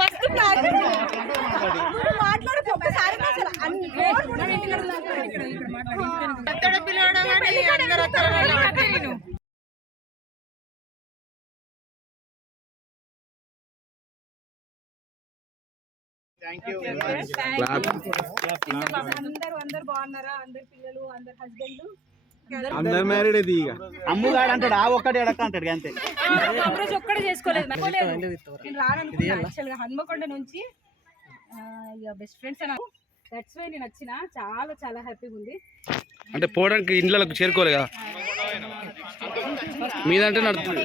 మస్తు మాట్లాడుతూ ఒక్కసారి అందరు బాగున్నారా? అందరు పిల్లలు, అందరు హస్బెండ్లు, అందరు మ్యారీడ్ ఇది. అమ్ముగాడు అంటాడు, ఆ ఒక్కటి అడక్క అంటాడు అంతే. రోజు ఒక్కడే చేసుకోలేదు. నేను రాననుకున్నా యాక్చువల్గా హన్మకొండ నుంచి. బెస్ట్ ఫ్రెండ్స్ నాకు, దట్స్ వై నేను వచ్చిన. చాలా చాలా హ్యాపీగా ఉంది. అంటే పోవడానికి ఇంట్లోకి చేరుకోలే కదా మీదంటే నడుతుంది.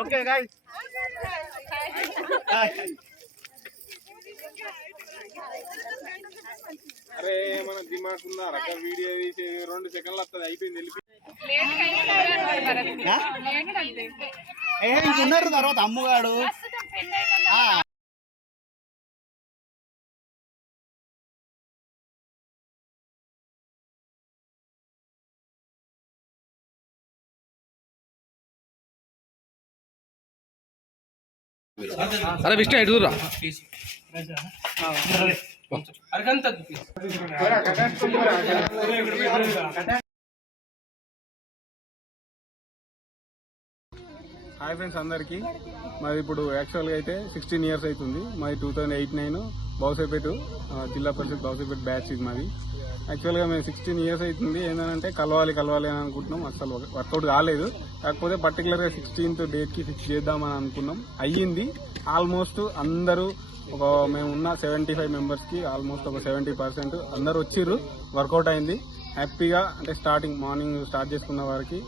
ఓకే గైస్, అరే మన దిమాక్ ఉందా రక వీడియో తీసి 2 సెకండ్లు వస్తుంది, అయిపోయింది. ఇంకున్నారు తర్వాత అమ్ముగాడు. అరే విష్ణు ఎటు చూడరా. హాయ్ ఫ్రెండ్స్ అందరికీ. మాది ఇప్పుడు యాక్చువల్గా అయితే 16 years అవుతుంది. మాది 2008-9 బౌసేపేట జిల్లా పరిషత్ బౌసేపేట బ్యాచ్ ఇది మాది. యాక్చువల్గా మేము 16 years అవుతుంది. ఏంటంటే కలవాలి అని అనుకుంటున్నాం, అసలు వర్కౌట్ కాలేదు. కాకపోతే పర్టికులర్గా 16th డేట్కి ఫిక్స్ చేద్దామని అనుకున్నాం. అయ్యింది ఆల్మోస్ట్. అందరూ మేము ఉన్న 75 మెంబర్స్కి ఆల్మోస్ట్ ఒక 70% అందరు వచ్చిర్రు. వర్కౌట్ అయింది హ్యాపీగా. అంటే మార్నింగ్ స్టార్ట్ చేసుకున్న వారికి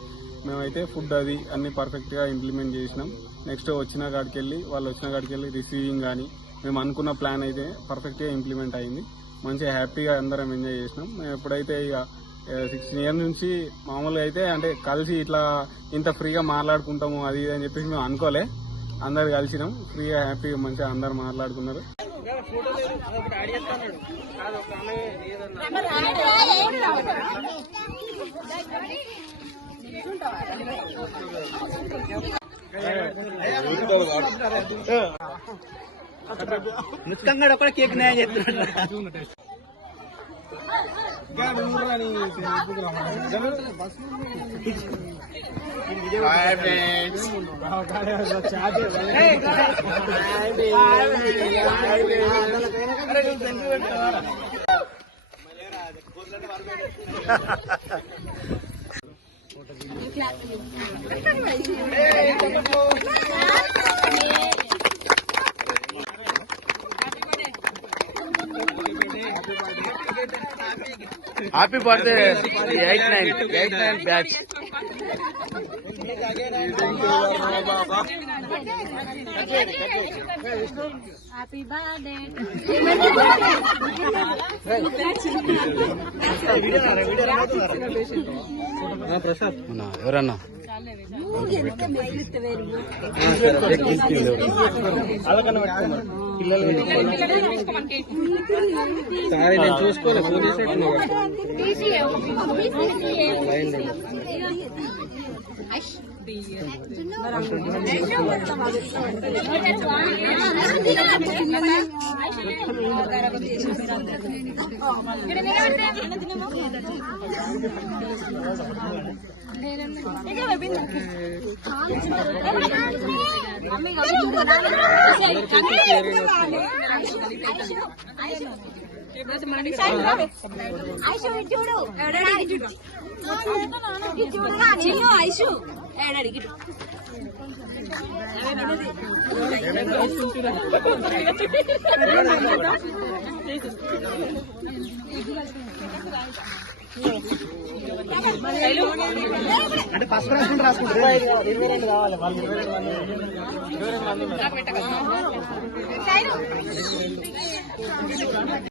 మేమైతే ఫుడ్ అది అన్ని పర్ఫెక్ట్గా ఇంప్లిమెంట్ చేసినాం. నెక్స్ట్ వాళ్ళు వచ్చిన కాడికి వెళ్ళి రిసీవింగ్ కానీ మేము అనుకున్న ప్లాన్ అయితే పర్ఫెక్ట్గా ఇంప్లిమెంట్ అయింది. మంచిగా హ్యాపీగా అందరం ఎంజాయ్ చేసినాం. మేము ఎప్పుడైతే ఇక 16 years నుంచి మామూలుగా అయితే అంటే కలిసి ఇట్లా ఇంత ఫ్రీగా మాట్లాడుకుంటాము అది ఇది అని చెప్పేసి మేము అనుకోలే. అందరు కలిసినాం ఫ్రీగా హ్యాపీగా మంచిగా అందరు మాట్లాడుకున్నారు. ముచ్చుకంగా ఒక కేక్ న్యాయం చెప్తున్నాడు. Happy birthday 8-9 batch. Happy birthday. Prasad ఎవరన్నా నేను చూసుకోలేదు. అంటే ఫస్ట్ రాసుకుంటారు 22 కావాలి వాళ్ళు 22 మంది